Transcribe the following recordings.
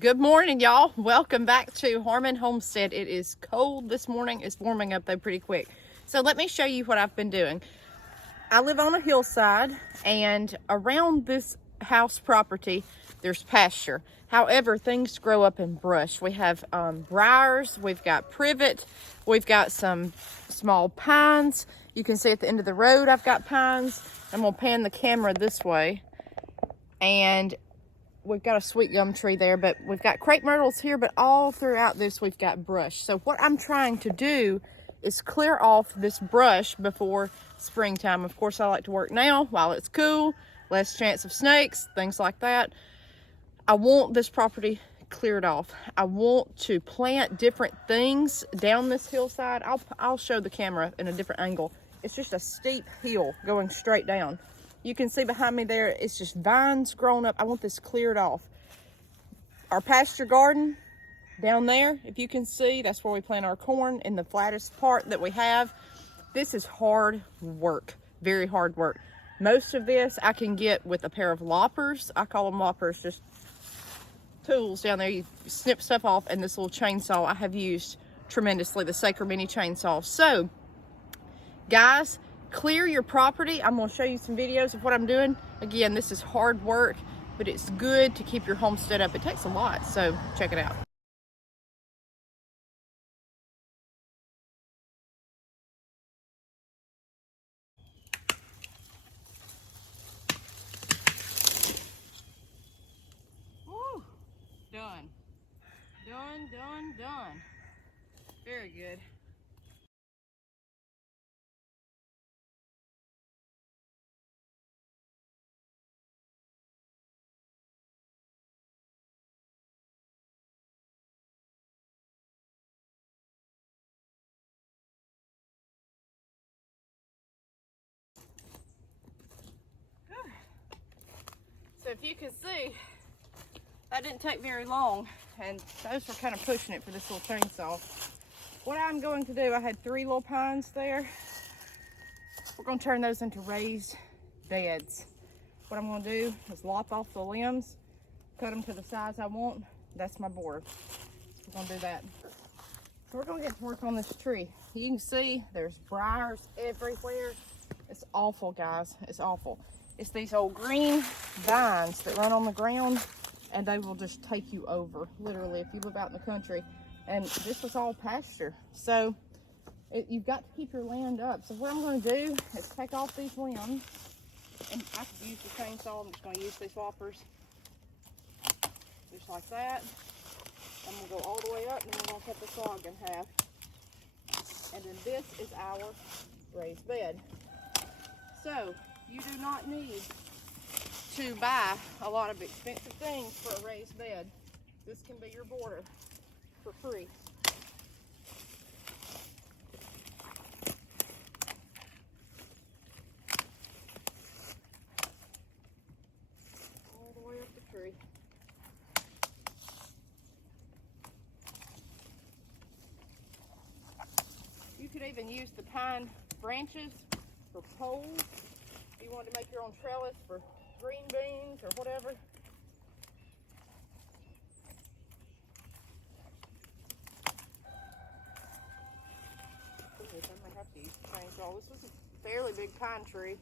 Good morning, y'all. Welcome back to Homestead. It is cold this morning. It's warming up though pretty quick. So let me show you what I've been doing. I live on a hillside, and around this house property there's pasture. However, things grow up in brush. We have briars, we've got privet, we've got some small pines. You can see at the end of the road I've got pines. I'm gonna pan the camera this way, and we've got a sweet gum tree there, but we've got crepe myrtles here, but all throughout this we've got brush. So what I'm trying to do is clear off this brush before springtime. Of course, I like to work now while it's cool, less chance of snakes, things like that. I want this property cleared off. I want to plant different things down this hillside. I'll show the camera in a different angle. It's just a steep hill going straight down. You can see behind me there, it's just vines growing up. I want this cleared off. Our pasture garden down there, if you can see, that's where we plant our corn in the flattest part that we have. This is hard work, very hard work. Most of this I can get with a pair of loppers. I call them loppers, just tools down there. You snip stuff off, and this little chainsaw I have used tremendously, the Sacred Mini chainsaw. So, guys, clear your property. I'm going to show you some videos of what I'm doing. Again, this is hard work, but it's good to keep your homestead up. It takes a lot, so check it out. Woo. Done. Done. Very good. So if you can see, that didn't take very long, and those were kind of pushing it for this little chainsaw. What I'm going to do, I had 3 little pines there. We're going to turn those into raised beds. What I'm going to do is lop off the limbs, cut them to the size I want. That's my border. We're going to do that. So we're going to get to work on this tree. You can see there's briars everywhere. It's awful, guys. It's awful. It's these old green vines that run on the ground, and they will just take you over, literally, if you live out in the country. And this was all pasture. So you've got to keep your land up. So what I'm going to do is take off these limbs, and I could use the chainsaw. I'm just going to use these loppers, just like that. I'm going to go all the way up, and then we're going to cut this log in half. And then this is our raised bed. So you do not need to buy a lot of expensive things for a raised bed. This can be your border for free. All the way up the tree. You could even use the pine branches for poles. If you wanted to make your own trellis for green beans or whatever. I might have to use the chainsaw. This was a fairly big pine tree.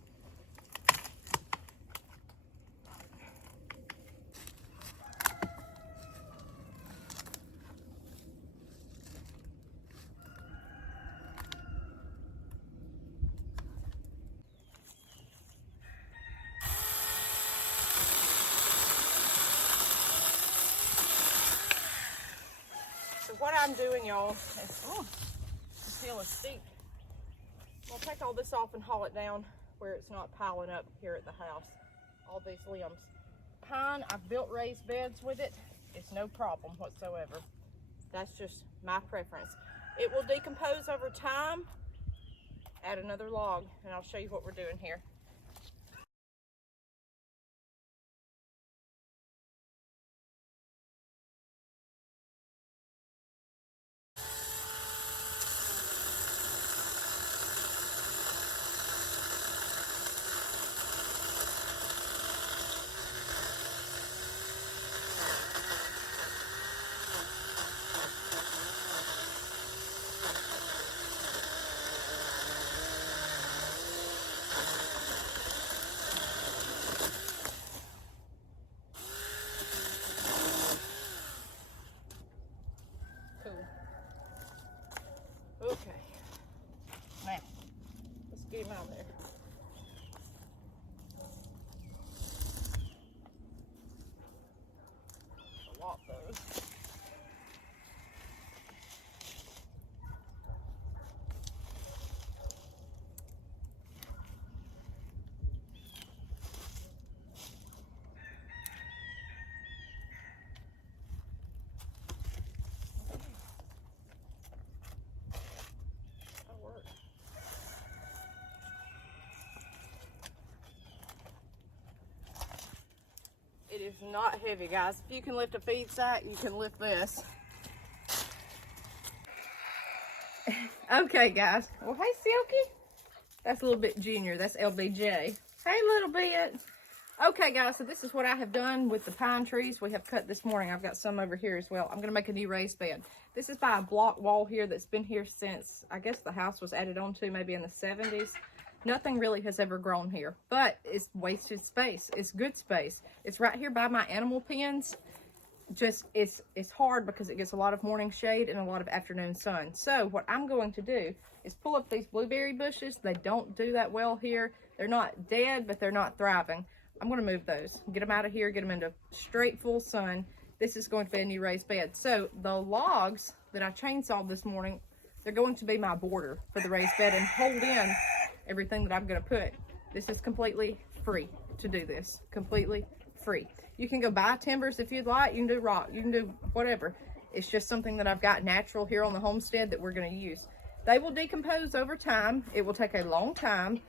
So what I'm doing, y'all, is, this hill is steep. I'm gonna take all this off and haul it down where it's not piling up here at the house. All these limbs. Pine, I've built raised beds with it. It's no problem whatsoever. That's just my preference. It will decompose over time. Add another log, and I'll show you what we're doing here. swap those. It is not heavy, guys. If you can lift a feed sack, you can lift this. Okay, guys. Well, hey, Silky. That's a little bit junior. That's LBJ. Hey, little bit. Okay, guys, so this is what I have done with the pine trees we have cut this morning. I've got some over here as well. I'm going to make a new raised bed. This is by a block wall here that's been here since, I guess the house was added on to maybe in the 70s. Nothing really has ever grown here, but it's wasted space. It's good space. It's right here by my animal pens. Just, it's hard because it gets a lot of morning shade and a lot of afternoon sun. So what I'm going to do is pull up these blueberry bushes. They don't do that well here. They're not dead, but they're not thriving. I'm going to move those, get them out of here, get them into straight full sun. This is going to be a new raised bed. So the logs that I chainsawed this morning, they're going to be my border for the raised bed and hold in everything that I'm going to put. This is completely free to do this. Completely free. You can go buy timbers if you'd like. You can do rock. You can do whatever. It's just something that I've got natural here on the homestead that we're going to use. They will decompose over time. It will take a long time.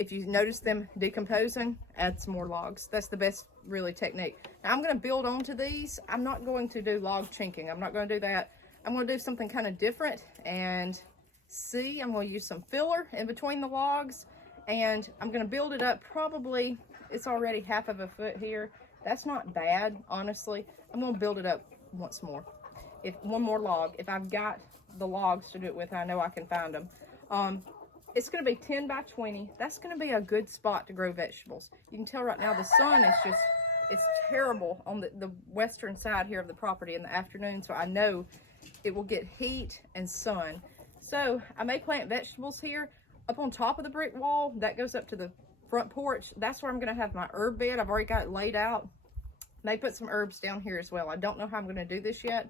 If you notice them decomposing, add some more logs. That's the best, really, technique. Now, I'm going to build onto these. I'm not going to do log chinking. I'm not going to do that. I'm going to do something kind of different and see. I'm going to use some filler in between the logs, and I'm going to build it up. Probably, it's already half of a foot here. That's not bad, honestly. I'm going to build it up once more. If one more log, if I've got the logs to do it with, I know I can find them. It's going to be 10 by 20. That's going to be a good spot to grow vegetables. You can tell right now the sun is just, it's terrible on the western side here of the property in the afternoon, so I know it will get heat and sun. So I may plant vegetables here up on top of the brick wall. That goes up to the front porch. That's where I'm going to have my herb bed. I've already got it laid out. May put some herbs down here as well. I don't know how I'm going to do this yet.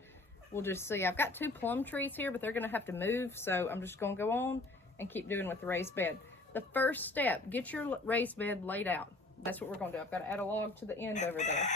We'll just see. I've got 2 plum trees here, but they're going to have to move, so I'm just going to go on and keep doing with the raised bed. The first step, get your raised bed laid out. That's what we're going to do. I've got to add a log to the end over there.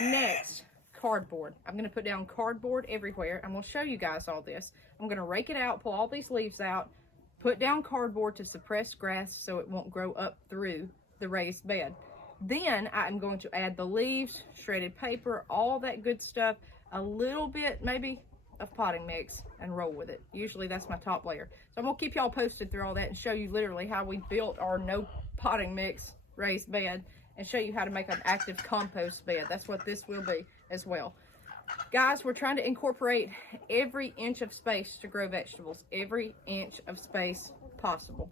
Next, cardboard. I'm going to put down cardboard everywhere. I'm going to show you guys all this. I'm going to rake it out, pull all these leaves out, put down cardboard to suppress grass so it won't grow up through the raised bed. Then I'm going to add the leaves, shredded paper, all that good stuff, a little bit maybe of potting mix, and roll with it. Usually that's my top layer. So I'm going to keep y'all posted through all that and show you literally how we built our no potting mix raised bed and show you how to make an active compost bed. That's what this will be as well. Guys, we're trying to incorporate every inch of space to grow vegetables. Every inch of space possible.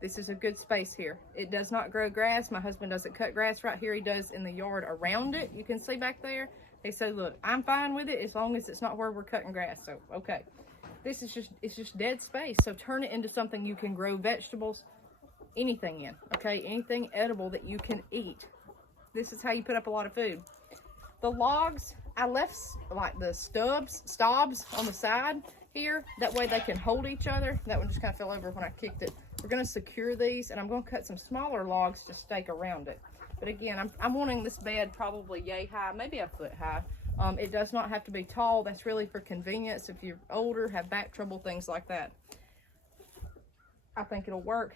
This is a good space here. It does not grow grass. My husband doesn't cut grass right here. He does in the yard around it. You can see back there. He said, look, I'm fine with it as long as it's not where we're cutting grass. So, okay. This is just, it's just dead space. So turn it into something you can grow vegetables, anything in, okay? Anything edible that you can eat. This is how you put up a lot of food. The logs, I left like the stobs on the side here. That way they can hold each other. That one just kind of fell over when I kicked it. We're going to secure these, and I'm going to cut some smaller logs to stake around it. But again, I'm wanting this bed probably yay high, maybe a foot high. It does not have to be tall. That's really for convenience if you're older, have back trouble, things like that. I think it'll work.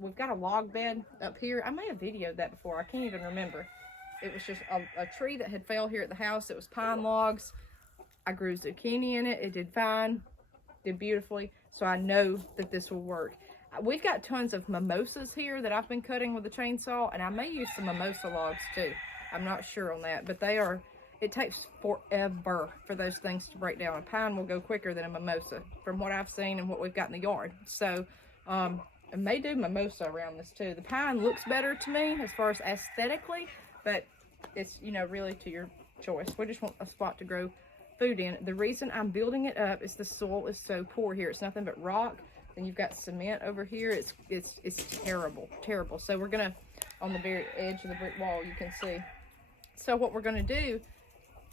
We've got a log bed up here. I may have videoed that before. I can't even remember. It was just a tree that had fell here at the house. It was pine logs. I grew zucchini in it. It did fine, did beautifully. So I know that this will work. We've got tons of mimosas here that I've been cutting with a chainsaw, and I may use some mimosa logs too. I'm not sure on that, but it takes forever for those things to break down. A pine will go quicker than a mimosa from what I've seen and what we've got in the yard. So I may do mimosa around this too. The pine looks better to me as far as aesthetically, but it's, you know, really to your choice. We just want a spot to grow food in. The reason I'm building it up is the soil is so poor here. It's nothing but rock. And you've got cement over here. It's terrible. So we're gonna, on the very edge of the brick wall, you can see So what we're gonna do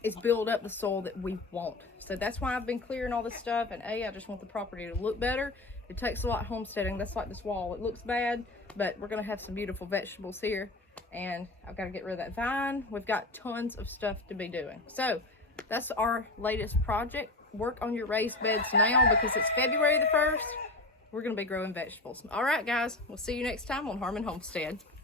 is build up the soil that we want. So that's why I've been clearing all this stuff. And I just want the property to look better. It takes a lot homesteading. That's like this wall. It looks bad, but we're gonna have some beautiful vegetables here. And I've got to get rid of that vine. We've got tons of stuff to be doing. So that's our latest project. Work on your raised beds now because it's February the 1st. We're gonna be growing vegetables. All right, guys, we'll see you next time on Harmon Homestead.